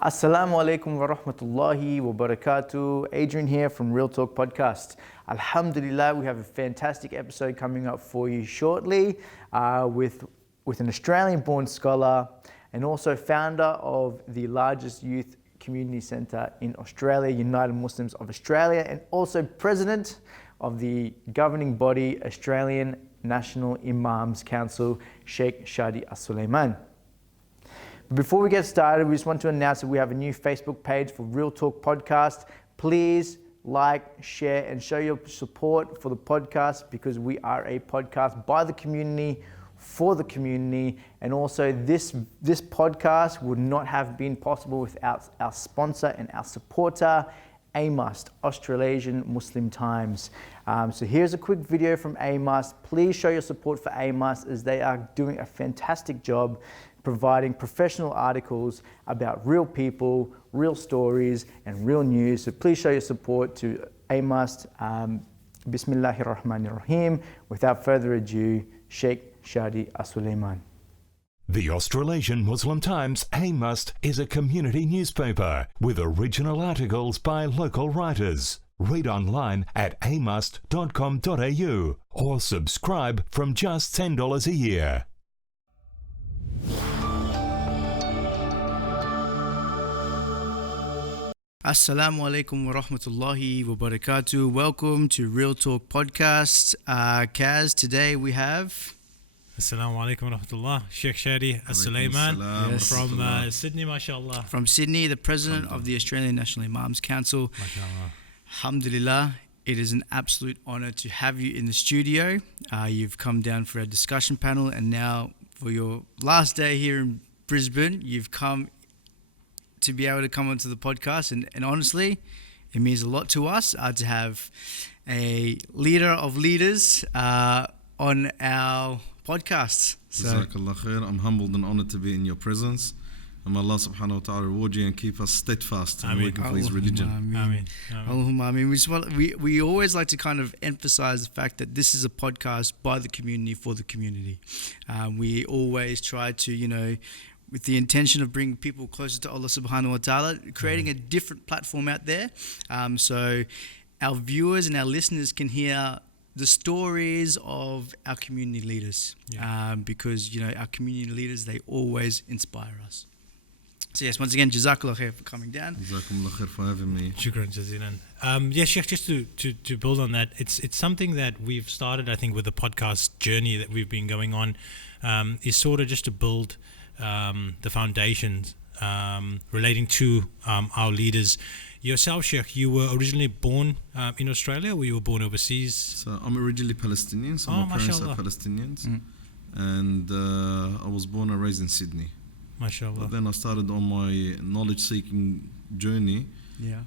Assalamu alaikum wa rahmatullahi wa barakatuh. Adrian here from Real Talk Podcast. Alhamdulillah, we have a fantastic episode coming up for you shortly with an Australian-born scholar and also founder of the largest youth community centre in Australia, United Muslims of Australia, and also president of the governing body, Australian National Imams Council, Sheikh Shady Alsuleiman. Before we get started, we just want to announce that we have a new Facebook page for Real Talk Podcast. Please like, share, and show your support for the podcast because we are a podcast by the community, for the community, and also this podcast would not have been possible without our sponsor and our supporter, AMUST, Australasian Muslim Times. So here's a quick video from AMUST. Please show your support for AMUST as they are doing a fantastic job providing professional articles about real people, real stories, and real news. So please show your support to AMUST. Bismillahir Rahmanir Rahim. Without further ado, Sheikh Shady Alsuleiman. The Australasian Muslim Times, AMUST, is a community newspaper with original articles by local writers. Read online at amust.com.au or subscribe from just $10 a year. Assalamu alaikum wa rahmatullahi wa barakatuh. Welcome to Real Talk Podcast. Kaz, today we have... Assalamu alaikum wa rahmatullah. Sheikh Shady Alsuleiman from Sydney, mashallah. From Sydney, the president of the Australian National Imams Council. Mashallah. Alhamdulillah, it is an absolute honor to have you in the studio. You've come down for a discussion panel, and now for your last day here in Brisbane, you've come to be able to come onto the podcast. And honestly, it means a lot to us to have a leader of leaders on our podcast. Jazakallah khair. I'm humbled and honored to be in your presence. And may Allah subhanahu wa ta'ala reward you and keep us steadfast in working for His religion. Ameen. Allahumma ameen. We always like to kind of emphasize the fact that this is a podcast by the community, for the community. We always try to, with the intention of bringing people closer to Allah subhanahu wa ta'ala, creating a different platform out there. So our viewers and our listeners can hear the stories of our community leaders, because our community leaders, they always inspire us. So yes, once again, Jazakallah khair for coming down. Jazakumullah khair for having me. Shukran jazilan. Yes, Sheikh, just to build on that, it's something that we've started, I think, with the podcast journey that we've been going on, is sort of just to build the foundations relating to our leaders. Yourself, Sheikh, you were originally born in Australia, or you were born overseas? So I'm originally Palestinian, so my parents are Palestinians. And I was born and raised in Sydney. MashaAllah. But then I started on my knowledge-seeking journey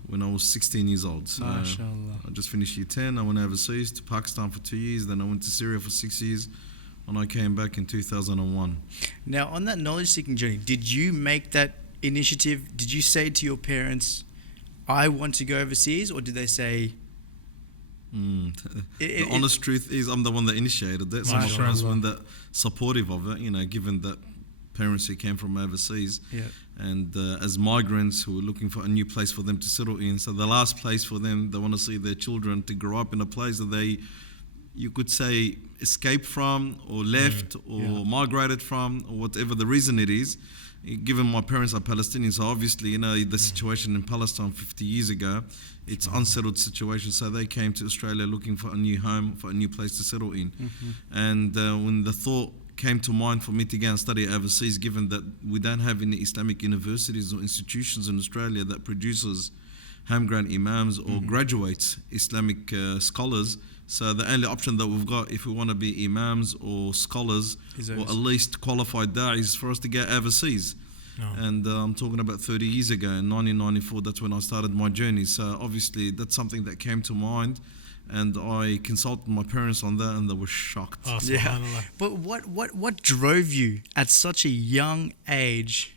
when I was 16 years old. So MashaAllah. I just finished year 10. I went overseas to Pakistan for 2 years. Then I went to Syria for 6 years. And I came back in 2001. Now, on that knowledge-seeking journey, did you make that initiative? Did you say to your parents, I want to go overseas? Or did they say... The honest truth is I'm the one that initiated that. So my parents weren't that supportive of it, given that parents who came from overseas and as migrants who were looking for a new place for them to settle in. So the last place for them, they want to see their children to grow up in a place that they, you could say, escaped from or left or migrated from, or whatever the reason it is. Given my parents are Palestinians, so obviously, the situation in Palestine 50 years ago, it's unsettled situation. So they came to Australia looking for a new home, for a new place to settle in. And when the thought came to mind for me to go and study overseas, given that we don't have any Islamic universities or institutions in Australia that produces homegrown imams or graduates Islamic scholars. So the only option that we've got if we want to be imams or scholars or at least qualified da'is for us to go overseas. And I'm talking about 30 years ago, in 1994, that's when I started my journey. So obviously that's something that came to mind. And I consulted my parents on that, and they were shocked. Oh, But what drove you at such a young age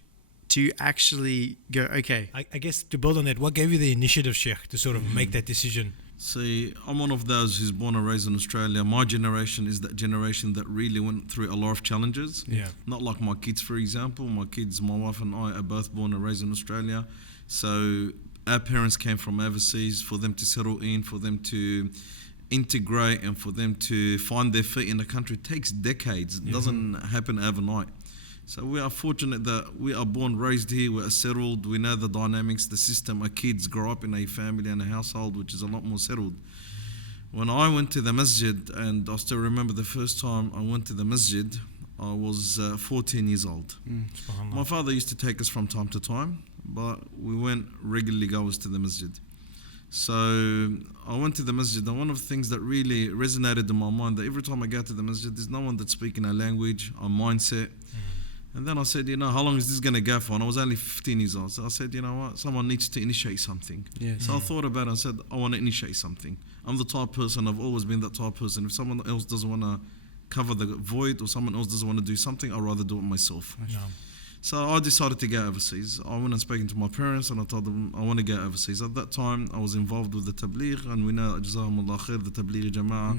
to actually go, okay? I guess to build on that, what gave you the initiative, Sheikh, to sort of make that decision? See, I'm one of those who's born and raised in Australia. My generation is that generation that really went through a lot of challenges. Yeah. Not like my kids, for example. My kids, my wife and I are both born and raised in Australia. So our parents came from overseas. For them to settle in, for them to integrate, and for them to find their feet in the country takes decades. It doesn't happen overnight. So we are fortunate that we are born, raised here, we are settled, we know the dynamics, the system. Our kids grow up in a family and a household which is a lot more settled. When I went to the masjid, and I still remember the first time I went to the masjid, I was 14 years old. My father used to take us from time to time, but we went regularly goers to the masjid. So I went to the masjid, and one of the things that really resonated in my mind, that every time I go to the masjid, there's no one that's speaking our language, our mindset. And then I said, how long is this going to go for? And I was only 15 years old. So I said, you know what, someone needs to initiate something. Yes. So I thought about it and said, I want to initiate something. I'm the type of person, I've always been that type of person. If someone else doesn't want to cover the void, or someone else doesn't want to do something, I'd rather do it myself. No. So I decided to go overseas. I went and spoken to my parents, and I told them I want to go overseas. At that time, I was involved with the tabligh, and we know, Jazakumullah khair, the tabligh jama'ah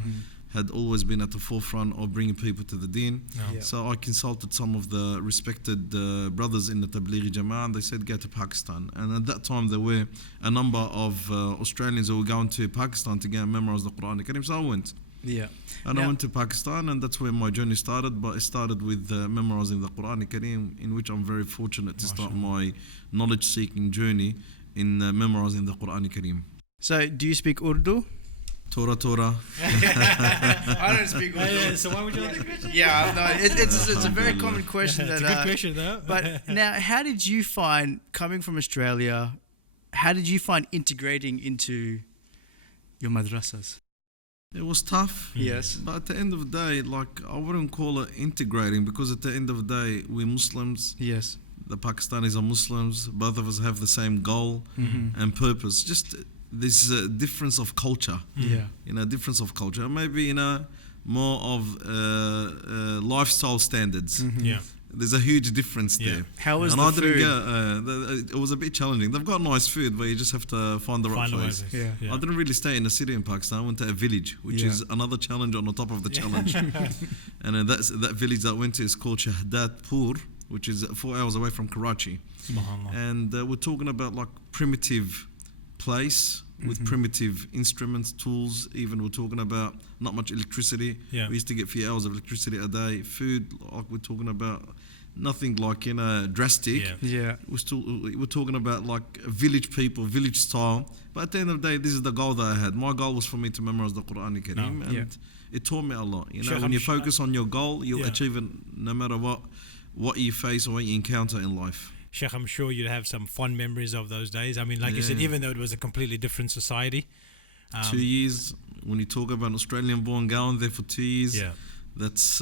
had always been at the forefront of bringing people to the deen. No. Yeah. So I consulted some of the respected brothers in the tabligh jama'ah, and they said go to Pakistan. And at that time, there were a number of Australians who were going to Pakistan to go and memorize the Quran Kareem. So I went. Yeah. And I went to Pakistan, and that's where my journey started. But it started with memorizing the Quran Kareem, in which I'm very fortunate to start my knowledge-seeking journey in memorizing the Quran Kareem. So, do you speak Urdu? Torah. I don't speak Urdu. So why would you like the question? Yeah, no, it's a very common question. It's that, a good question, though. But now, how did you find, coming from Australia, how did you find integrating into your madrasas? It was tough. Yes. But at the end of the day, I wouldn't call it integrating, because at the end of the day, we're Muslims. Yes. The Pakistanis are Muslims. Both of us have the same goal and purpose. Just this difference of culture. Yeah. Difference of culture. Maybe, more of lifestyle standards. Yeah. There's a huge difference there. How was and the I food? didn't get, it was a bit challenging. They've got nice food, but you just have to find the right place. Yeah. I didn't really stay in a city in Pakistan. I went to a village, which is another challenge on the top of the challenge. And then that village that I went to is called Shahdatpur, which is 4 hours away from Karachi. And we're talking about primitive place with primitive instruments, tools. Even we're talking about not much electricity. Yeah. We used to get a few hours of electricity a day. Food, we're talking about nothing drastic. Yeah. We're talking about village people, village style. But at the end of the day, this is the goal that I had. My goal was for me to memorize the Quran Kareem, and it taught me a lot. When you focus on your goal, you'll achieve it no matter what you face or what you encounter in life. Sheikh, I'm sure you'd have some fond memories of those days. I mean, like you said, even though it was a completely different society. 2 years, when you talk about an Australian born going there for 2 years, that's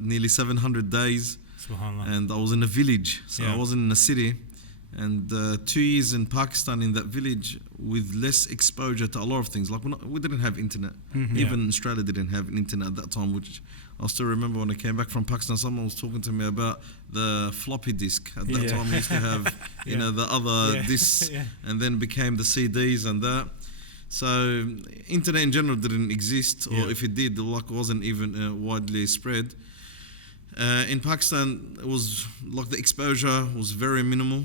nearly 700 days. Subhanallah. And I was in a village, so I wasn't in a city. And 2 years in Pakistan in that village with less exposure to a lot of things. We didn't have internet. Even Australia didn't have internet at that time, which I still remember when I came back from Pakistan, someone was talking to me about the floppy disk. At that time, we used to have, the other discs, and then became the CDs and that. So internet in general didn't exist, or if it did, it wasn't even widely spread. In Pakistan, it was the exposure was very minimal.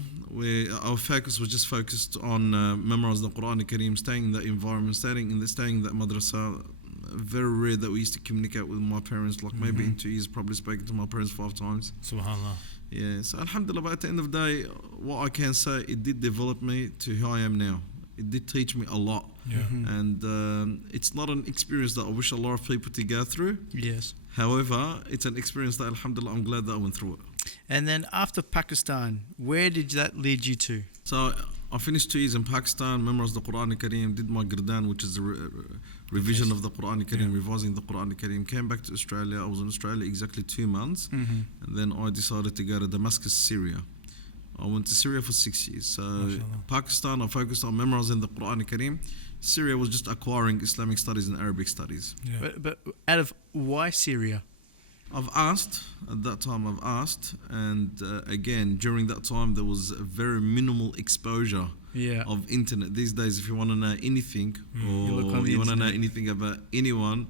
Our focus was just focused on memorizing the Quran Kareem, staying in that environment, staying in that madrasa. Very rare that we used to communicate with my parents. Maybe in 2 years, probably spoken to my parents 5 times. Subhanallah. Yeah. So Alhamdulillah, but at the end of the day, what I can say, it did develop me to who I am now. It did teach me a lot. And it's not an experience that I wish a lot of people to go through. Yes. However, it's an experience that Alhamdulillah, I'm glad that I went through it. And then after Pakistan, where did that lead you to? So I finished 2 years in Pakistan, memorized the Quran Kareem, did my Girdan, which is a revision of the Quran Kareem, revising the Quran Kareem. Came back to Australia. I was in Australia exactly 2 months. And then I decided to go to Damascus, Syria. I went to Syria for 6 years. So Pakistan, I focused on memorizing the Quran Kareem. Syria was just acquiring Islamic studies and Arabic studies. But out of why Syria? I've asked, at that time I've asked, and again, during that time there was a very minimal exposure of internet. These days, if you want to know anything, or you want to know anything about anyone,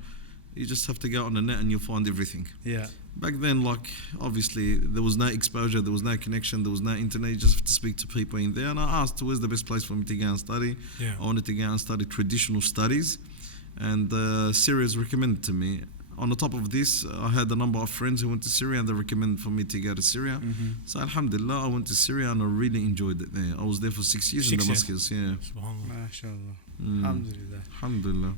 you just have to go on the net and you'll find everything. Yeah. Back then, like, obviously, there was no exposure, there was no connection, there was no internet, you just have to speak to people in there. And I asked, where's the best place for me to go and study? Yeah. I wanted to go and study traditional studies, and Syria was recommended to me. On the top of this, I had a number of friends who went to Syria and they recommended for me to go to Syria. So Alhamdulillah, I went to Syria and I really enjoyed it there. I was there for 6 years in Damascus. Yeah. SubhanAllah. MashaAllah. Alhamdulillah. Alhamdulillah.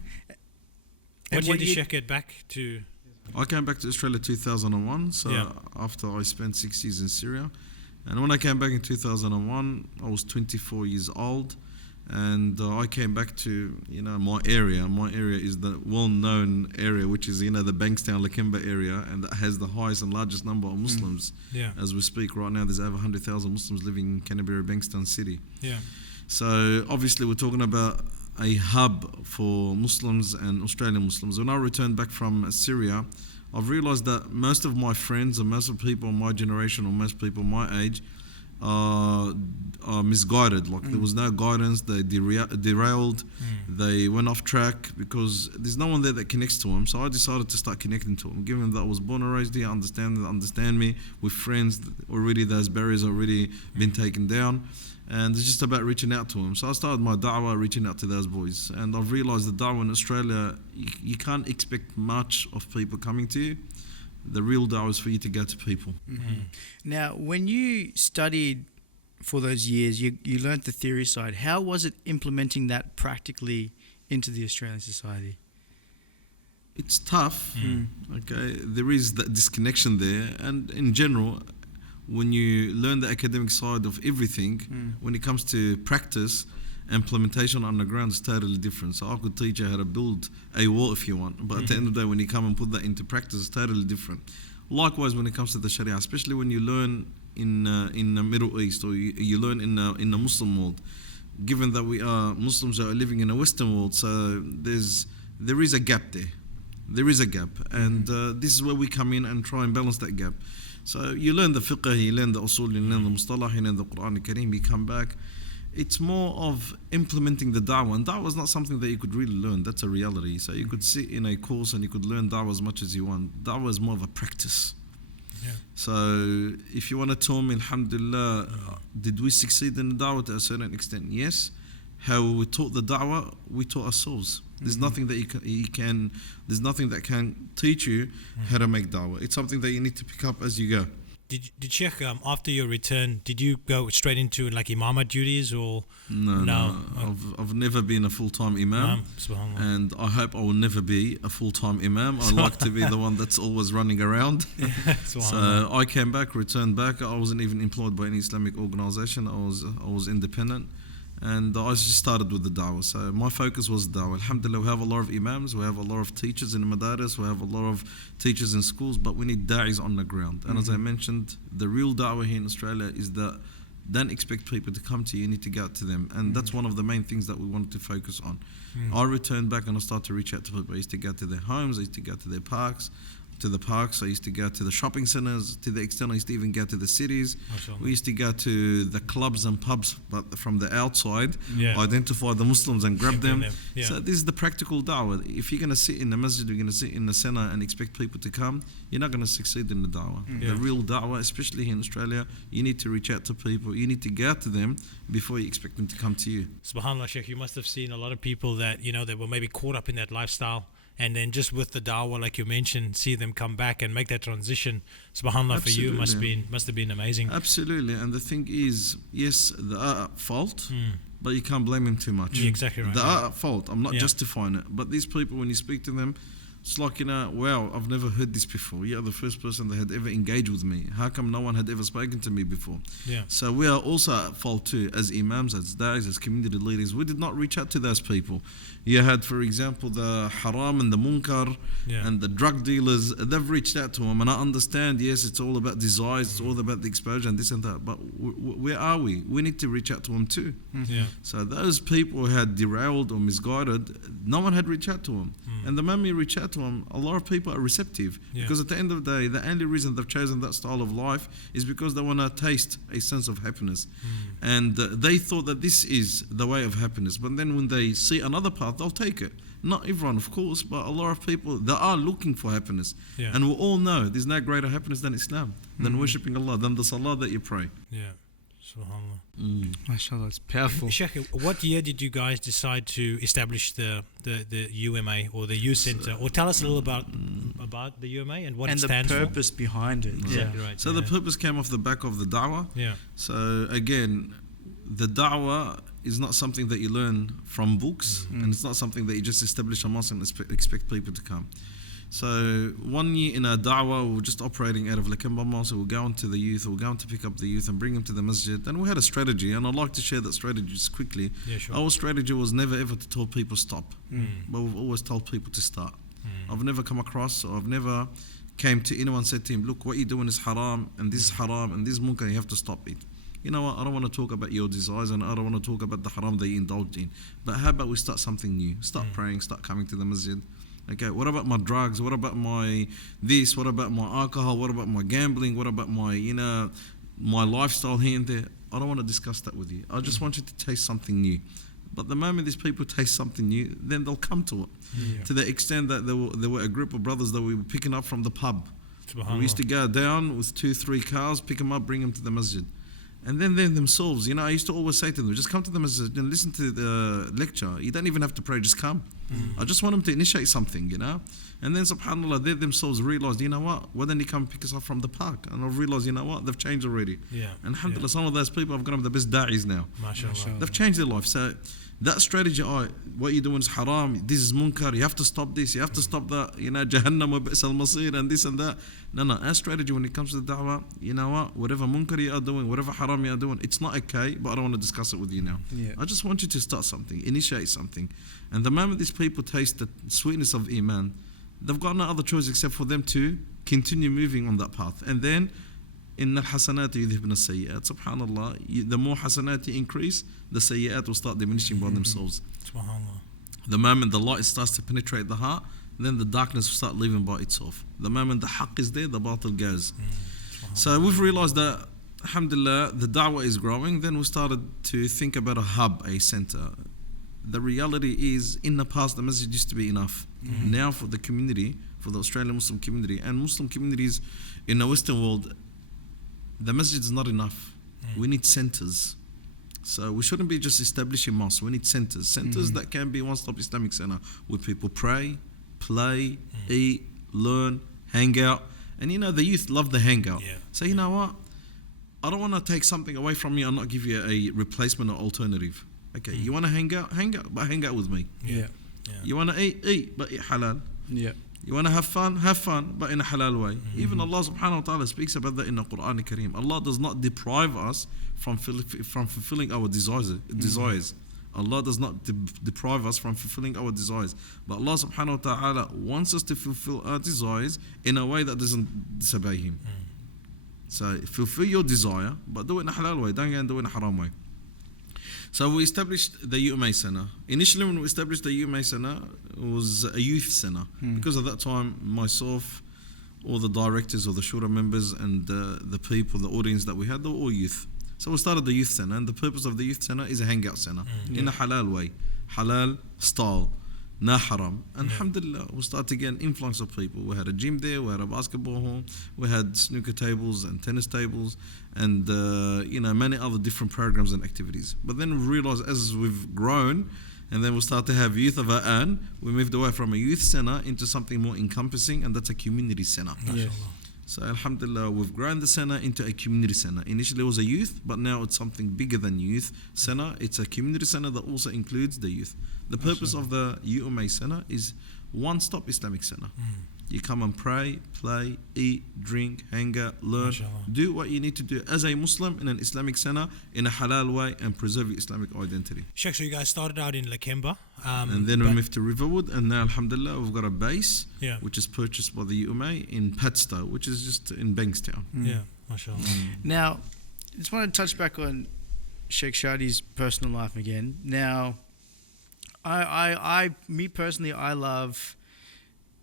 What year did Sheikh get back to? I came back to Australia 2001, so after I spent 6 years in Syria. And when I came back in 2001, I was 24 years old. And I came back to, my area. My area is the well-known area, which is, the Bankstown, Lakemba area, and that has the highest and largest number of Muslims. As we speak right now, there's over 100,000 Muslims living in Canterbury, Bankstown City. So obviously we're talking about a hub for Muslims and Australian Muslims. When I returned back from Syria, I've realised that most of my friends and most of people my generation or most people my age are misguided. Like there was no guidance, they derailed, they went off track because there's no one there that connects to them. So I decided to start connecting to them. Given that I was born and raised here, understand me, with friends already, those barriers already been taken down. And it's just about reaching out to them. So I started my da'wah reaching out to those boys. And I've realised that da'wah in Australia, you can't expect much of people coming to you. The real da'wah is for you to go to people. Now, when you studied for those years, you learnt the theory side. How was it implementing that practically into the Australian society? It's tough. Okay, there is that disconnection there. And in general, when you learn the academic side of everything, when it comes to practice, implementation on the ground is totally different. So I could teach you how to build a wall if you want, but at the end of the day, when you come and put that into practice, it's totally different. Likewise, when it comes to the Sharia, especially when you learn in the Middle East, or you learn in the Muslim world, given that we are Muslims that are living in a Western world, so there is a gap there. There is a gap, and this is where we come in and try and balance that gap. So you learn the fiqh, you learn the usul, you learn the mustalah, you learn the Quran al-Kareem, you come back. It's more of implementing the da'wah, and da'wah is not something that you could really learn. That's a reality. So you could sit in a course and you could learn da'wah as much as you want. Da'wah is more of a practice. So if you want to tell me, Alhamdulillah, did we succeed in the da'wah to a certain extent? Yes. How we taught the da'wah, we taught ourselves. There's nothing that there's nothing that can teach you how to make da'wah. It's something that you need to pick up as you go. Did Sheikh, after your return, did you go straight into like imamah duties or? No. I've never been a full-time imam, and I hope I will never be a full-time imam. I like to be the one that's always running around. So I came back, returned back. I wasn't even employed by any Islamic organisation. I was independent. And I just started with the da'wah. So my focus was da'wah. Alhamdulillah, we have a lot of imams, we have a lot of teachers in the madaris, we have a lot of teachers in schools, but we need da'is on the ground. And as I mentioned, the real da'wah here in Australia is that don't expect people to come to you, you need to go out to them. And that's one of the main things that we wanted to focus on. I returned back and I started to reach out to people. I used to go to their homes, I used to go to their parks. I used to go to the shopping centres, to the extent I used to even go to the cities. We used to go to the clubs and pubs, but from the outside, identify the Muslims and grab them. So this is the practical da'wah. If you're going to sit in the masjid, you're going to sit in the centre and expect people to come, you're not going to succeed in the da'wah. The real da'wah, especially here in Australia, you need to reach out to people, you need to go out to them before you expect them to come to you. SubhanAllah, Sheikh, you must have seen a lot of people that, that were maybe caught up in that lifestyle. And then just with the da'wah, like you mentioned, see them come back and make that transition. SubhanAllah, for you must have been amazing. Absolutely. And the thing is, yes, they are at fault, but you can't blame them too much. You're exactly right. They are at fault. I'm not justifying it. But these people, when you speak to them, it's like, wow, I've never heard this before. You're the first person that had ever engaged with me. How come no one had ever spoken to me before? So we are also at fault too, as imams, as da'is, as community leaders. We did not reach out to those people. You had, for example, the haram and the munkar and the drug dealers. They've reached out to them, and I understand, yes, it's all about desires, it's all about the exposure and this and that, but where are we? We need to reach out to them too. So those people who had derailed or misguided, no one had reached out to them. And the moment you reach out to them, a lot of people are receptive. Because at the end of the day, the only reason they've chosen that style of life is because they want to taste a sense of happiness. And they thought that this is the way of happiness. But then when they see another path, they'll take it. Not everyone, of course, but a lot of people, they are looking for happiness. And we all know there's no greater happiness than Islam, than worshipping Allah, than the salah that you pray. SubhanAllah. MashaAllah, it's powerful. Sheikh, what year did you guys decide to establish the UMA or the youth center? Or tell us a little about the UMA and what it stands for. And the purpose behind it. Exactly right. So the purpose came off the back of the da'wah. So again, the da'wah is not something that you learn from books, and it's not something that you just establish a mosque and expect people to come. So 1 year in our da'wah, we were just operating out of Lakemba Mosque. We'll go into the youth, we'll go on to pick up the youth and bring them to the masjid. And we had a strategy, and I'd like to share that strategy just quickly. Our strategy was never ever to tell people stop, but we've always told people to start. I've never come across, or I've never came to anyone and said to him, look, what you're doing is haram, and this is haram, and this is munkar, you have to stop it. You know what, I don't want to talk about your desires, and I don't want to talk about the haram that you indulged in. But how about we start something new? Start praying, start coming to the masjid. Okay, what about my drugs? What about my this? What about my alcohol? What about my gambling? What about my, my lifestyle here and there? I don't want to discuss that with you. I just want you to taste something new. But the moment these people taste something new, then they'll come to it. To the extent that there were a group of brothers that we were picking up from the pub. We used to go down with 2-3 cars, pick them up, bring them to the masjid. And then they themselves, I used to always say to them, just come to the masjid and listen to the lecture. You don't even have to pray, just come. I just want them to initiate something, And then subhanAllah, they themselves realized, you know what, why don't you come pick us up from the park? And I've realized, you know what, they've changed already. And alhamdulillah, some of those people have got them the best da'is now. MashaAllah. They've changed their life. So that strategy, what you're doing is haram, this is munkar, you have to stop this, you have to stop that, Jahannam wa bi'sal masir and this and that. No, our strategy when it comes to the da'wah, you know what, whatever munkar you are doing, whatever haram you are doing, it's not okay, but I don't want to discuss it with you now. I just want you to start something, initiate something. And the moment these people taste the sweetness of Iman, they've got no other choice except for them to continue moving on that path. And then, إن الحسنات يذهبن السيئات. SubhanAllah, the more hasanat you increase, the sayyat will start diminishing by themselves. SubhanAllah. The moment the light starts to penetrate the heart, then the darkness will start leaving by itself. The moment the haqq is there, the batil goes. So we've realized that, alhamdulillah, the da'wah is growing. Then we started to think about a hub, a center. The reality is, in the past, the masjid used to be enough. Now for the community, for the Australian Muslim community, and Muslim communities in the Western world, the masjid is not enough. We need centers. So we shouldn't be just establishing mosques. We need centers. Centers that can be one-stop Islamic center where people pray, play, eat, learn, hang out. And the youth love the hangout. So you know what? I don't want to take something away from you and not give you a replacement or alternative. Okay, you want to hang out, but hang out with me. You want to eat, but eat halal. You want to have fun, but in a halal way. Even Allah subhanahu wa ta'ala speaks about that in the Quran Kareem. Allah does not deprive us from fulfilling our desires. Allah does not deprive us from fulfilling our desires. But Allah subhanahu wa ta'ala wants us to fulfill our desires in a way that doesn't disobey Him. So fulfill your desire, but do it in a halal way. Don't go and do it in a haram way. So we established the UMA Center. Initially when we established the UMA Center, it was a youth center. Because at that time, myself, all the directors or the shura members and the people, the audience that we had, they were all youth. So we started the youth center, and the purpose of the youth center is a hangout center in a halal way, halal style, no haram. And alhamdulillah, we started to get an influx of people. We had a gym there, we had a basketball hall, we had snooker tables and tennis tables, and many other different programs and activities. But then we realized as we've grown, and then we start to have youth of our own, we moved away from a youth center into something more encompassing, and that's a community center. So alhamdulillah, we've grown the center into a community center. Initially it was a youth, but now it's something bigger than youth center. It's a community center that also includes the youth. The purpose of the UMA center is one-stop Islamic center. You come and pray, play, eat, drink, hang out, learn. Do what you need to do as a Muslim in an Islamic center in a halal way and preserve your Islamic identity. Sheikh, so you guys started out in Lakemba. And then we moved to Riverwood, and now alhamdulillah we've got a base which is purchased by the UMA in Padstow, which is just in Bankstown. MashaAllah. Now, I just want to touch back on Sheikh Shady's personal life again. Now, me personally, I love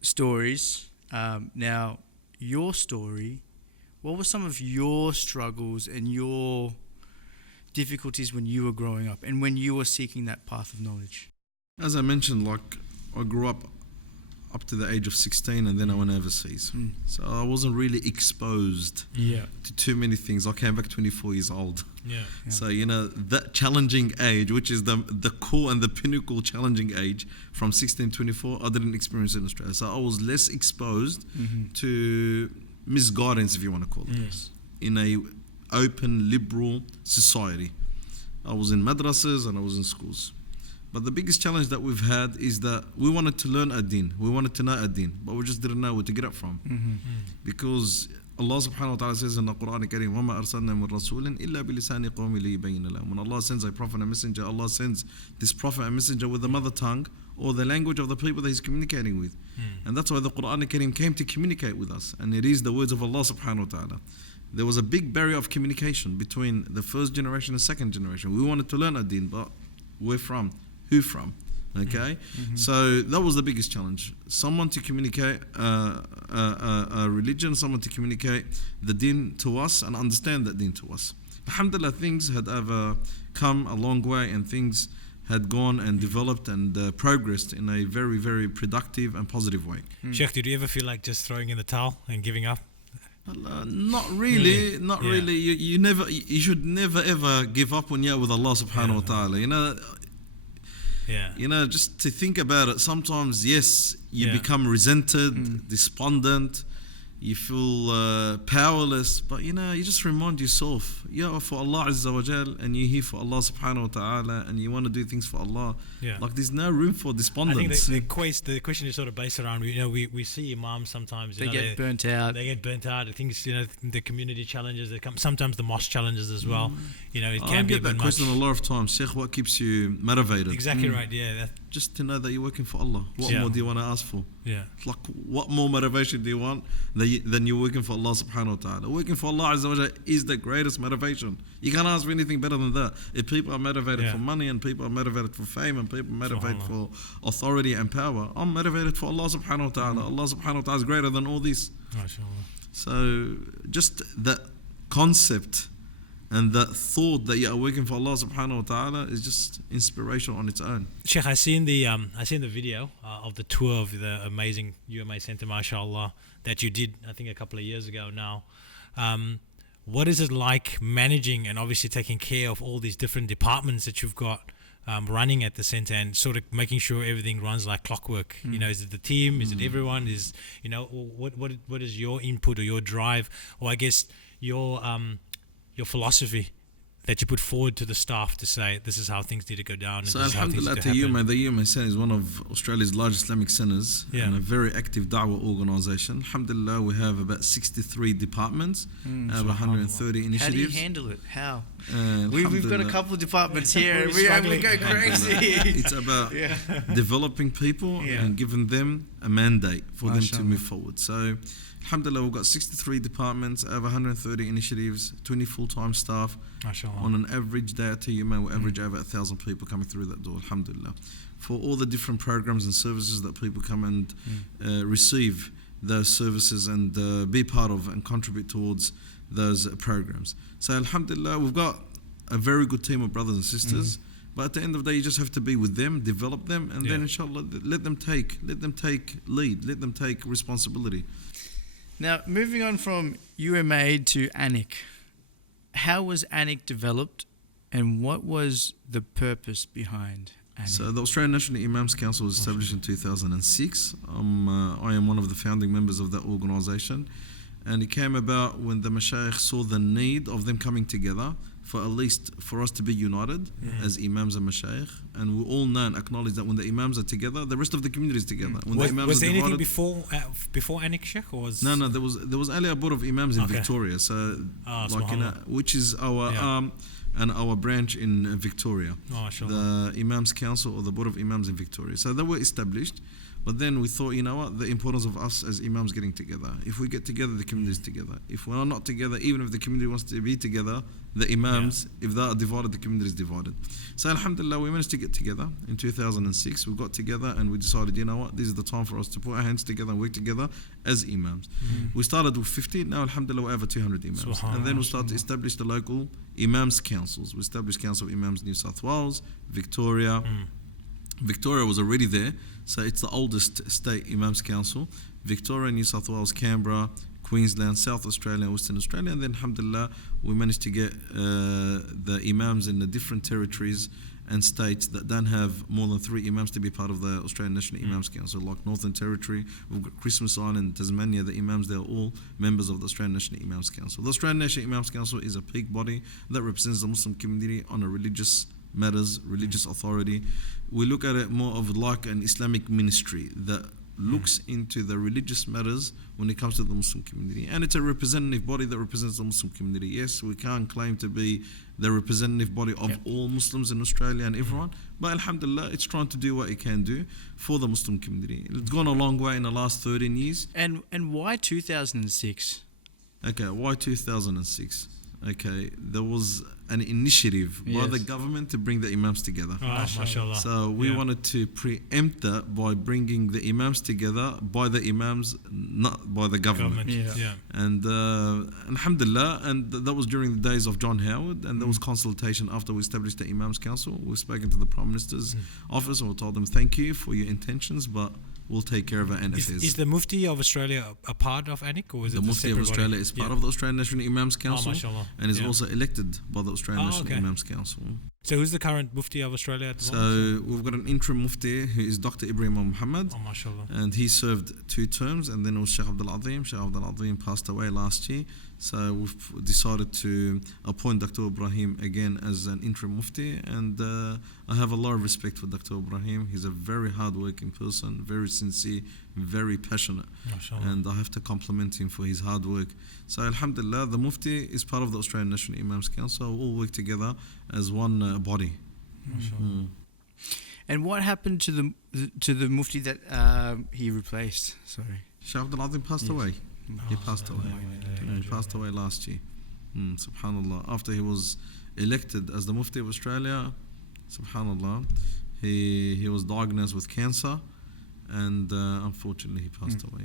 stories. Now, your story, what were some of your struggles and your difficulties when you were growing up and when you were seeking that path of knowledge? As I mentioned, like I grew up to the age of 16 and then I went overseas. So I wasn't really exposed to too many things. I came back 24 years old. So, that challenging age, which is the core and the pinnacle challenging age from 16 to 24, I didn't experience it in Australia. So I was less exposed to misguidance, if you want to call it, in a open, liberal society. I was in madrasas and I was in schools. But the biggest challenge that we've had is that we wanted to learn ad-din. We wanted to know ad-din, but we just didn't know where to get it from. Because Allah subhanahu wa ta'ala says in the Quran Kareem, وَمَا أَرْسَلْنَا مِن رَسُولٍ إِلَّا بِلِسَانِ قَوْمِ لِيُبَيِّنَ لَهُمْ. When Allah sends a prophet and a messenger, Allah sends this prophet and messenger with the mother tongue or the language of the people that He's communicating with. And that's why the Quran Kareem came to communicate with us. And it is the words of Allah subhanahu wa ta'ala. There was a big barrier of communication between the first generation and second generation. We wanted to learn ad-din, but where from? Who from? Okay, so that was the biggest challenge. Someone to communicate a religion, someone to communicate the deen to us and understand that deen to us. Alhamdulillah, things had ever come a long way and things had gone and developed and progressed in a very, very productive and positive way. Sheikh, did you ever feel like just throwing in the towel and giving up? Not really. You should never ever give up when you're with Allah subhanahu wa ta'ala. Just to think about it, sometimes, yes, you become resented, despondent, you feel powerless, but you just remind yourself, you're for Allah Azza wa Jal and you're here for Allah subhanahu wa ta'ala and you want to do things for Allah. Like there's no room for despondence. I think the question is sort of based around, we see imams sometimes, they get burnt out. I think it's, the community challenges that come, sometimes the mosque challenges as well. It can I be get that question a lot of times. Sheikh, what keeps you motivated? Exactly right, just to know that you're working for Allah. What more do you want to ask for? Like, what more motivation do you want than you're working for Allah subhanahu wa ta'ala? Working for Allah Azza wa Jalla is the greatest motivation. You can't ask for anything better than that. If people are motivated for money and people are motivated for fame and people are motivated for authority and power, I'm motivated for Allah subhanahu wa ta'ala. Allah subhanahu wa ta'ala is greater than all this. So just that concept and that thought that you are working for Allah subhanahu wa ta'ala is just inspirational on its own. Sheikh, I seen the video of the tour of the amazing UMA Center, mashallah, that you did, I think, a couple of years ago now. What is it like managing and obviously taking care of all these different departments that you've got running at the center and sort of making sure everything runs like clockwork? Is it the team? Is it everyone? What is your input or your drive, or I guess your philosophy that you put forward to the staff to say this is how things need to go down? So Alhamdulillah, the UMA Center is one of Australia's largest Islamic centers and a very active da'wah organisation. Alhamdulillah, we have about 63 departments, over 130 initiatives. How do you handle it? How? We've got a couple of departments here and we go crazy. It's about developing people and giving them a mandate for them to move forward. So Alhamdulillah, we've got 63 departments, over 130 initiatives, 20 full-time staff. On an average day at TUMA, we average over 1,000 people coming through that door, alhamdulillah. For all the different programs and services that people come and receive those services and be part of and contribute towards those programs. So alhamdulillah, we've got a very good team of brothers and sisters. But at the end of the day, you just have to be with them, develop them, and then inshallah, let them take lead, let them take responsibility. Now, moving on from UMA to ANIC, how was ANIC developed and what was the purpose behind ANIC? So the Australian National Imams Council was established in 2006. I am one of the founding members of that organisation, and it came about when the Mashaykh saw the need of them coming together for at least for us to be united as Imams and Mashaykh, and we all know and acknowledge that when the Imams are together, the rest of the community is together. When the Imams was there anything divided, before ANIC, Sheikh? Or was No, there was only a board of Imams in Victoria, so which is our arm and our branch in Victoria, the Imams Council or the Board of Imams in Victoria. So they were established. But then we thought, you know what, the importance of us as imams getting together. If we get together, the community is together. If we're not together, even if the community wants to be together, the imams, if they are divided, the community is divided. So Alhamdulillah, we managed to get together in 2006. We got together and we decided, you know what, this is the time for us to put our hands together and work together as imams. We started with 50, now Alhamdulillah we're over 200 imams. And then we started to establish the local Imams Councils. We established Council of Imams New South Wales, Victoria. Victoria was already there, so it's the oldest state Imams Council. Victoria, New South Wales, Canberra, Queensland, South Australia, Western Australia, and then alhamdulillah we managed to get the imams in the different territories and states that don't have more than 3 imams to be part of the Australian National Imams Council, like Northern Territory. We've got Christmas Island, Tasmania, the imams, they're all members of the Australian National Imams Council. The Australian National Imams Council is a peak body that represents the Muslim community on a religious matters, religious authority. We look at it more of like an Islamic ministry that looks into the religious matters when it comes to the Muslim community. And it's a representative body that represents the Muslim community. Yes, we can't claim to be the representative body of all Muslims in Australia and everyone, but alhamdulillah, it's trying to do what it can do for the Muslim community. It's gone a long way in the last 13 years. And why 2006? Okay, why 2006? Okay, there was an initiative by the government to bring the imams together. MashaAllah. So we wanted to preempt that by bringing the imams together by the imams, not by the government. And alhamdulillah, and that was during the days of John Howard, and there was consultation after we established the Imams Council. We've spoken to the Prime Minister's office and we told them thank you for your intentions, but we'll take care of our own affairs. Is the Mufti of Australia a part of ANIC, or is it the Mufti of Australia is part of the Australian National Imams Council and is also elected by the Australian National Imams Council. So who's the current Mufti of Australia at the moment? So we've got an interim Mufti who is Dr. Ibrahim Muhammad, and he served 2 terms, and then it was Sheikh Abdul Azim. Sheikh Abdul Azim passed away last year, so we've decided to appoint Dr. Ibrahim again as an interim Mufti, and I have a lot of respect for Dr. Ibrahim. He's a very hard-working person, very sincere, very passionate, and I have to compliment him for his hard work. So alhamdulillah, the Mufti is part of the Australian National Imams Council. We all work together as one body. And what happened to the Mufti that he replaced? Sorry, Sheikh Abdul Azim passed away. He passed away. He passed away last year. Subhanallah. After he was elected as the Mufti of Australia, subhanallah, he was diagnosed with cancer, and unfortunately he passed away.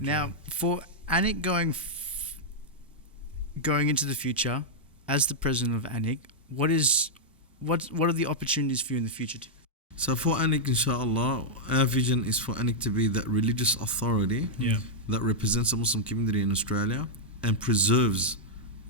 Now, for ANIC going into the future, as the president of ANIC, what are the opportunities for you in the future? So for ANIC, inshallah, our vision is for ANIC to be that religious authority that represents the Muslim community in Australia and preserves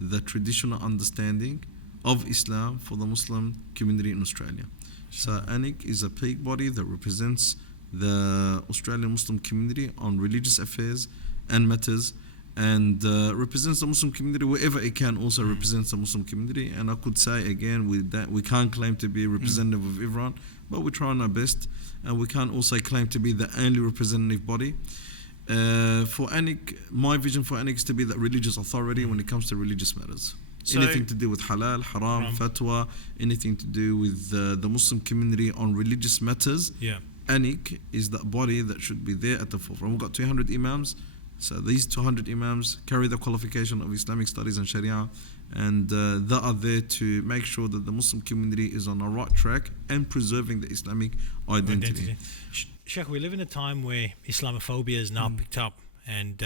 the traditional understanding of Islam for the Muslim community in Australia. So ANIC is a peak body that represents the Australian Muslim community on religious affairs and matters, and represents the Muslim community wherever it can. Also represents the Muslim community. And I could say again, with that, we can't claim to be representative of everyone, but we're trying our best, and we can't also claim to be the only representative body. For ANIC, my vision for ANIC is to be that religious authority when it comes to religious matters. So anything to do with halal, haram, fatwa, anything to do with the Muslim community on religious matters, ANIC is that body that should be there at the forefront. We've got 200 imams. So these 200 imams carry the qualification of Islamic studies and Sharia, and they are there to make sure that the Muslim community is on the right track and preserving the Islamic identity. Sheikh, we live in a time where Islamophobia is now picked up, and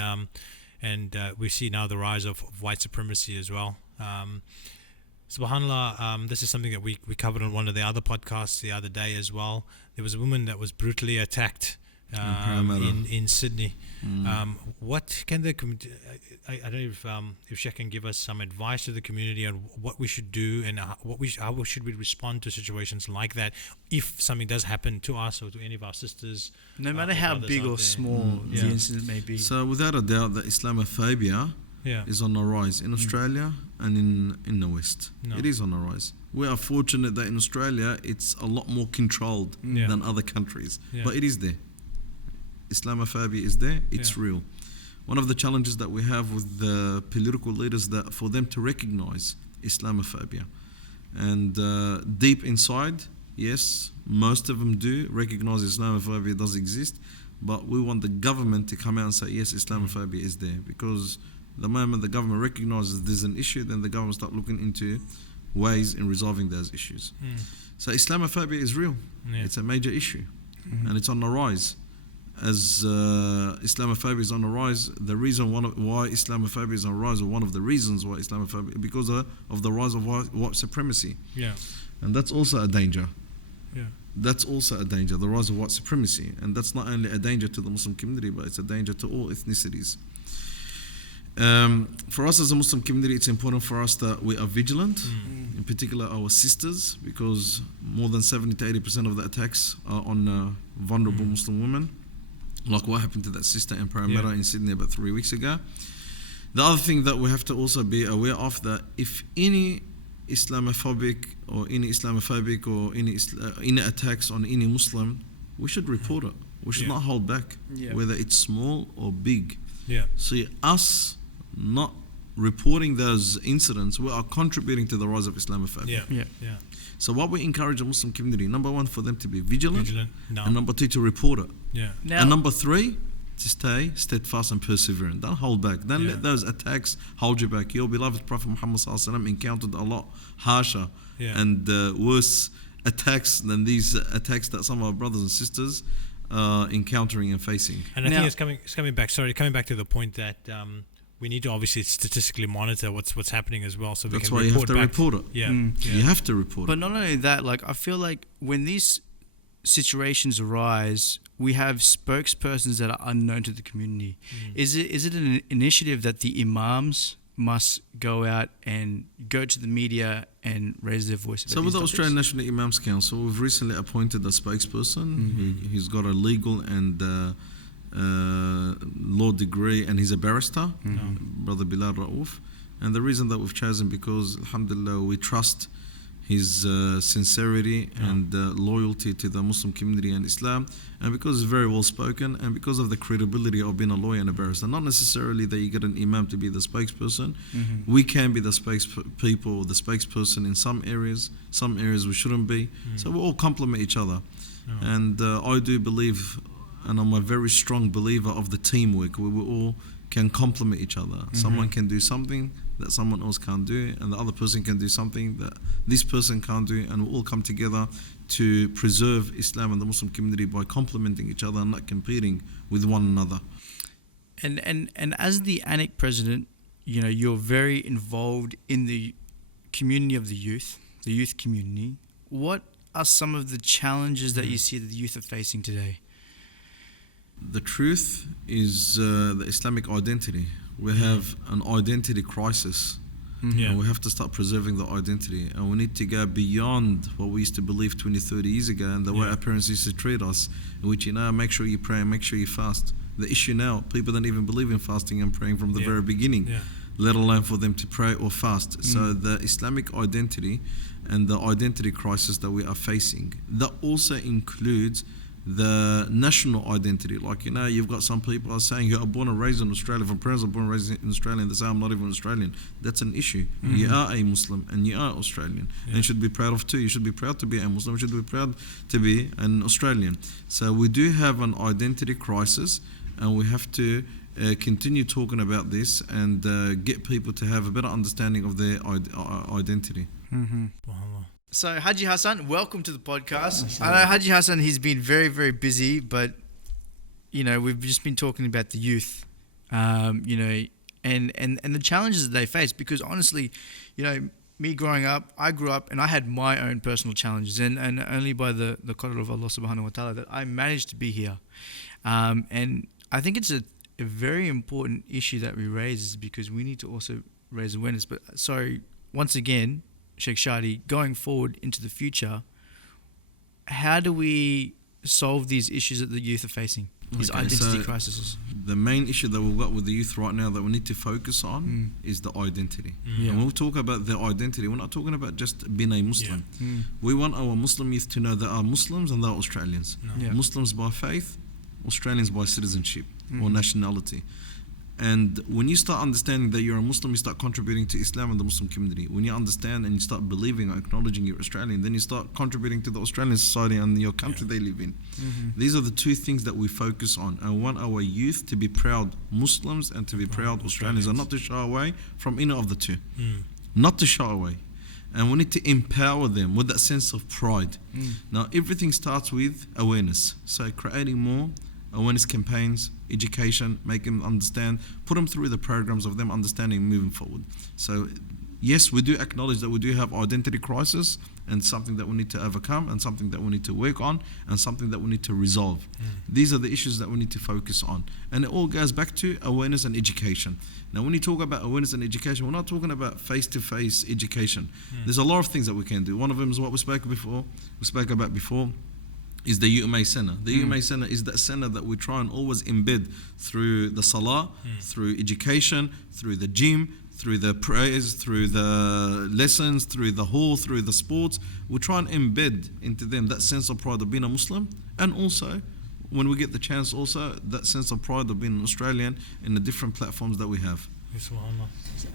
we see now the rise of white supremacy as well. Subhanallah, this is something that we covered on one of the other podcasts the other day as well. There was a woman that was brutally attacked in Sydney. What can the community? I don't know if Sheikh can give us some advice to the community on what we should do and how should we respond to situations like that if something does happen to us or to any of our sisters, no matter how big or small the incident may be. So without a doubt, the Islamophobia is on the rise in Australia and in the West. It is on the rise. We are fortunate that in Australia it's a lot more controlled than other countries, but it is there. Islamophobia is there, it's real. One of the challenges that we have with the political leaders that for them to recognize Islamophobia, and deep inside, Yes, most of them do recognize Islamophobia does exist, but we want the government to come out and say, yes, Islamophobia is there. Because the moment the government recognizes there's an issue, then the government start looking into ways in resolving those issues. So Islamophobia is real. It's a major issue, and it's on the rise. As Islamophobia is on the rise, the reason why Islamophobia is on the rise, or one of the reasons why Islamophobia, because of the rise of white supremacy. And that's also a danger. That's also a danger, the rise of white supremacy. And that's not only a danger to the Muslim community, but it's a danger to all ethnicities. For us as a Muslim community, it's important for us that we are vigilant, in particular our sisters, because more than 70 to 80% of the attacks are on vulnerable Muslim women, like what happened to that sister in Parramatta in Sydney about 3 weeks ago. The other thing that we have to also be aware of, that if any Islamophobic or any attacks on any Muslim, we should report it. We should not hold back, whether it's small or big. See, us not reporting those incidents, we are contributing to the rise of Islamophobia. So what we encourage the Muslim community, number one, for them to be vigilant, and number two, to report it. And number three, to stay steadfast and perseverant. Don't hold back. Don't let those attacks hold you back. Your beloved Prophet Muhammad encountered a lot harsher and worse attacks than these attacks that some of our brothers and sisters are encountering and facing. And I think it's coming back to the point that we need to obviously statistically monitor what's happening as well, so we that's can why you have to back. report it. You have to report But it. not only that, like, I feel like when these situations arise, we have spokespersons that are unknown to the community. Is it an initiative that the imams must go out and go to the media and raise their voice about So with the these Australian topics? National Imams Council, we've recently appointed a spokesperson. He's got a legal and law degree, and he's a barrister, Brother Bilal Raouf. And the reason that we've chosen, because Alhamdulillah, we trust his sincerity and loyalty to the Muslim community and Islam, and because he's very well spoken, and because of the credibility of being a lawyer and a barrister. Not necessarily that you get an imam to be the spokesperson. We can be the spokespeople, the spokesperson in some areas we shouldn't be. So we all complement each other. And I do believe, and I'm a very strong believer of the teamwork, where we all can complement each other. Someone can do something that someone else can't do, and the other person can do something that this person can't do, and we'll all come together to preserve Islam and the Muslim community by complementing each other and not competing with one another. And as the ANIC president, you know, you're very involved in the community of the youth community. What are some of the challenges that you see that the youth are facing today? The truth is the Islamic identity. We have an identity crisis, and we have to start preserving the identity, and we need to go beyond what we used to believe 20, 30 years ago, and the way our parents used to treat us, in which, you know, make sure you pray and make sure you fast. The issue now, people don't even believe in fasting and praying from the very beginning, let alone for them to pray or fast. So the Islamic identity and the identity crisis that we are facing, that also includes the national identity. Like, you know, you've got some people are saying, you are born and raised in Australia, from parents are born and raised in Australia, and they say, I'm not even Australian. That's an issue. You are a Muslim and you are Australian, and you should be proud of too. You should be proud to be a Muslim, you should be proud to be an Australian. So we do have an identity crisis, and we have to continue talking about this and get people to have a better understanding of their identity. So Haji Hassan, welcome to the podcast. I know Haji Hassan, he's been very, very busy, but, you know, we've just been talking about the youth, you know, and the challenges that they face, because honestly, you know, me growing up, I grew up and I had my own personal challenges, and only by the qadr of Allah subhanahu wa ta'ala that I managed to be here. And I think it's a very important issue that we raise, because we need to also raise awareness. But sorry, once again, Sheikh Shady, going forward into the future, how do we solve these issues that the youth are facing, these identity crises? The main issue that we've got with the youth right now that we need to focus on is the identity. And when we talk about their identity, we're not talking about just being a Muslim. We want our Muslim youth to know they are Muslims and they are Australians. Muslims by faith, Australians by citizenship or nationality. And when you start understanding that you're a Muslim, you start contributing to Islam and the Muslim community. When you understand and you start believing or acknowledging you're Australian, then you start contributing to the Australian society and your country they live in. These are the two things that we focus on. I want our youth to be proud Muslims and to be proud Australians, and not to shy away from either of the two. Not to shy away. And we need to empower them with that sense of pride. Now, everything starts with awareness. So creating more awareness campaigns, education, make them understand, put them through the programs of them understanding moving forward. So yes, we do acknowledge that we do have identity crisis and something that we need to overcome and something that we need to work on and something that we need to resolve. These are the issues that we need to focus on. And it all goes back to awareness and education. Now, when you talk about awareness and education, we're not talking about face-to-face education. There's a lot of things that we can do. One of them is what we spoke about before, is the UMA Center. The UMA Center is that center that we try and always embed through the salah, through education, through the gym, through the prayers, through the lessons, through the hall, through the sports. We try and embed into them that sense of pride of being a Muslim, and also, when we get the chance, also that sense of pride of being an Australian in the different platforms that we have.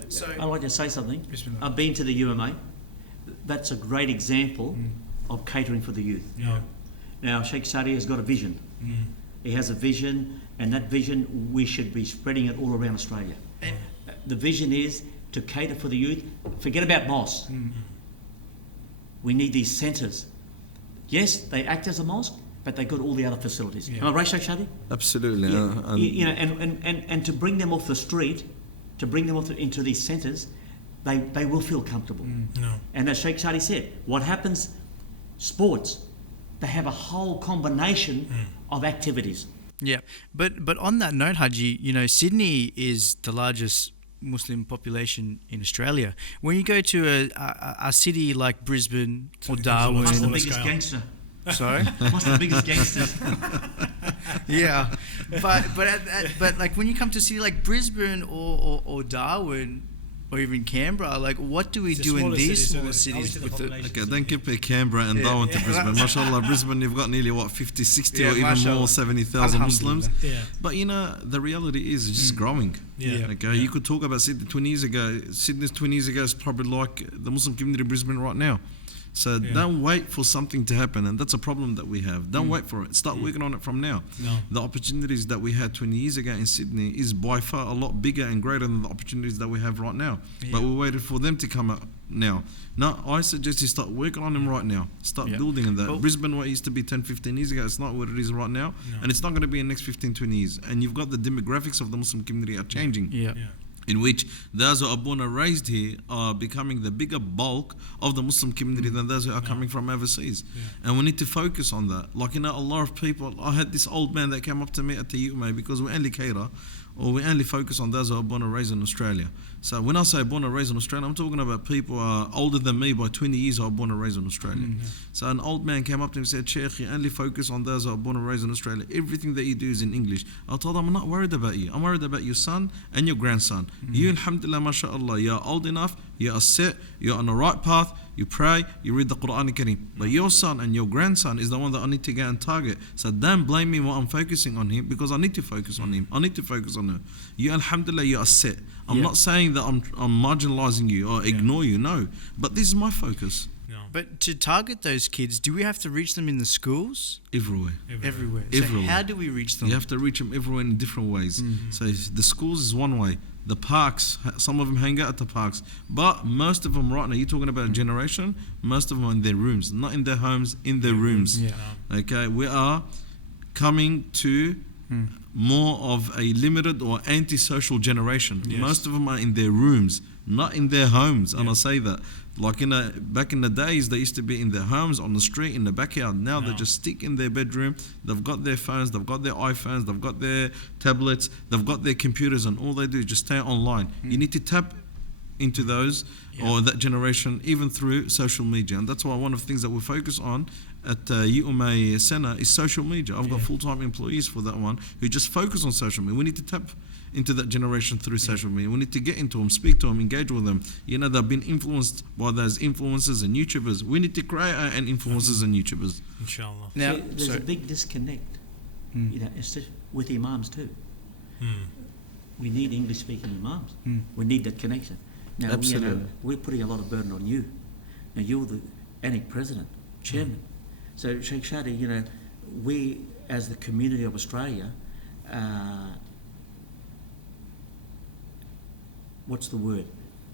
So I'd like to say something. I've been to the UMA. That's a great example of catering for the youth. Now, Sheikh Shady has got a vision. He has a vision, and that vision, we should be spreading it all around Australia. The vision is to cater for the youth. Forget about mosque. We need these centres. Yes, they act as a mosque, but they've got all the other facilities. Am I right, Sheikh Shady? Absolutely. You know, and to bring them off the street, to bring them off into these centres, they will feel comfortable. And as Sheikh Shady said, what happens, sports, they have a whole combination of activities. Yeah, but on that note, Haji, you know, Sydney is the largest Muslim population in Australia. When you go to a city like Brisbane or Darwin, What's the biggest gangster? Sorry, what's the biggest gangster? Yeah, but like when you come to a city like Brisbane or Darwin, or even Canberra, like what do we do in these smaller cities with the Okay, don't compare Canberra and Darwin to Brisbane. MashaAllah, Brisbane, you've got nearly 50, 60 or even more, 70,000 Muslims. But you know, the reality is it's just growing. Okay, you could talk about Sydney 20 years ago. Sydney 20 years ago is probably like the Muslim community of Brisbane right now. So don't wait for something to happen, and that's a problem that we have. Don't wait for it. Start working on it from now. The opportunities that we had 20 years ago in Sydney is by far a lot bigger and greater than the opportunities that we have right now. But we waited for them to come up now. Now, I suggest you start working on them right now. Start building on that. Well, Brisbane, what it used to be 10, 15 years ago, it's not what it is right now. And it's not going to be in the next 15, 20 years. And you've got the demographics of the Muslim community are changing. In which those who are born and raised here are becoming the bigger bulk of the Muslim community than those who are coming from overseas. And we need to focus on that. Like, you know, a lot of people, I had this old man that came up to me at the UMA because we only cater or we only focus on those who are born and raised in Australia. So when I say born and raised in Australia, I'm talking about people who are older than me by 20 years who are born and raised in Australia. So an old man came up to me and said, Sheikh, you only focus on those who are born and raised in Australia. Everything that you do is in English. I told him, I'm not worried about you. I'm worried about your son and your grandson. You, alhamdulillah, mashallah, you're old enough, you are set, you're on the right path, you pray, you read the Quran Kareem. But your son and your grandson is the one that I need to go and target. So don't blame me while I'm focusing on him, because I need to focus on him. I need to focus on her. You, alhamdulillah, you are set. I'm not saying that I'm marginalizing you or ignore you, no. But this is my focus. But to target those kids, do we have to reach them in the schools? Everywhere. Everywhere. So how do we reach them? You have to reach them everywhere in different ways. So the schools is one way. The parks, some of them hang out at the parks. But most of them right now, you're talking about a generation, most of them are in their rooms. Not in their homes, in their rooms. Okay, we are coming to more of a limited or antisocial generation. Most of them are in their rooms, not in their homes. And I say that. Like back in the days, they used to be in their homes, on the street, in the backyard. Now they just stick in their bedroom. They've got their phones, they've got their iPhones, they've got their tablets, they've got their computers, and all they do is just stay online. You need to tap into those or that generation even through social media. And that's why one of the things that we focus on at UMA Center is social media. I've got full-time employees for that one who just focus on social media. We need to tap into that generation through social media. We need to get into them, speak to them, engage with them. You know, they've been influenced by those influencers and YouTubers. We need to create and influencers and YouTubers. Inshallah. Now, there's a big disconnect, you know, with imams too. we need English-speaking imams. We need that connection. Now, Absolutely. we're putting a lot of burden on you. Now, you're the ANIC president, chairman. So, Sheikh Shady, we, as the community of Australia, what's the word?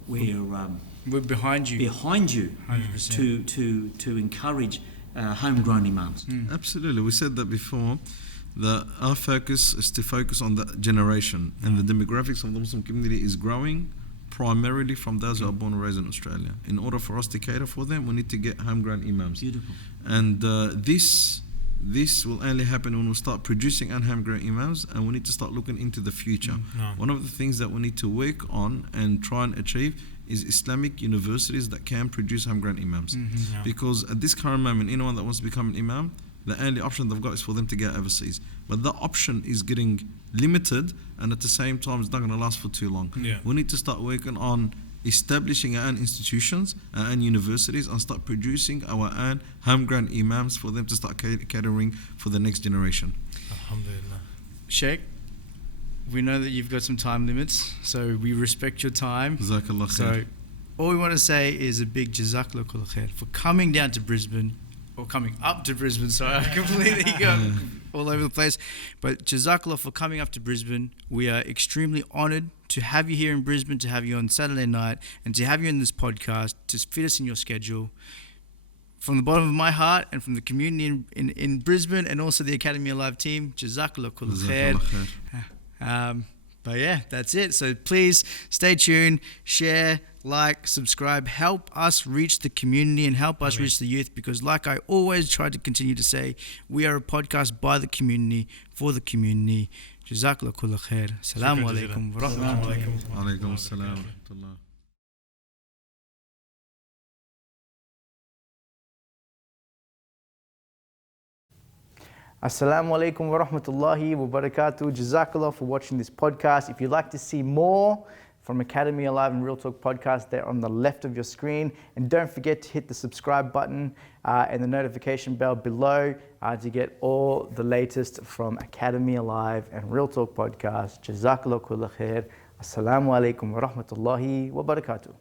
We're behind you. Behind you 100%. to encourage homegrown imams. Absolutely. We said that before, that our focus is to focus on the generation, and the demographics of the Muslim community is growing primarily from those who are born and raised in Australia. In order for us to cater for them, we need to get homegrown imams. Beautiful. And this will only happen when we start producing homegrown imams, and we need to start looking into the future. One of the things that we need to work on and try and achieve is Islamic universities that can produce homegrown imams. Because at this current moment, anyone that wants to become an imam, the only option they've got is for them to go overseas. But that option is getting limited, and at the same time, it's not going to last for too long. We need to start working on establishing our own institutions, our own universities, and start producing our own homegrown imams for them to start catering for the next generation. Alhamdulillah. Sheikh, we know that you've got some time limits, so we respect your time. Jazakallah khair. So all we want to say is a big jazakallah khair for coming down to Brisbane, or coming up to Brisbane, sorry, I completely go all over the place. But jazakallah for coming up to Brisbane. We are extremely honoured to have you here in Brisbane, to have you on Saturday night, and to have you in this podcast, to fit us in your schedule. From the bottom of my heart and from the community in Brisbane, and also the Academy Alive team, jazakallah khair. But yeah, that's it. So please stay tuned, share, like, subscribe, help us reach the community and help us reach the youth, because like I always try to continue to say, we are a podcast by the community, for the community. Jazakallah khair. Assalamu alaikum wa rahmatullahi wa barakatuh. Alaikum assalam wa rahmatullah. Assalamu alaikum wa rahmatullahi wa barakatuh. Jazakallah for watching this podcast. If you'd like to see more from Academy Alive and Real Talk podcast, they're on the left of your screen. And don't forget to hit the subscribe button and the notification bell below to get all the latest from Academy Alive and Real Talk podcast. Jazakallah kulla khair. Assalamu alaikum wa rahmatullahi wa barakatuh.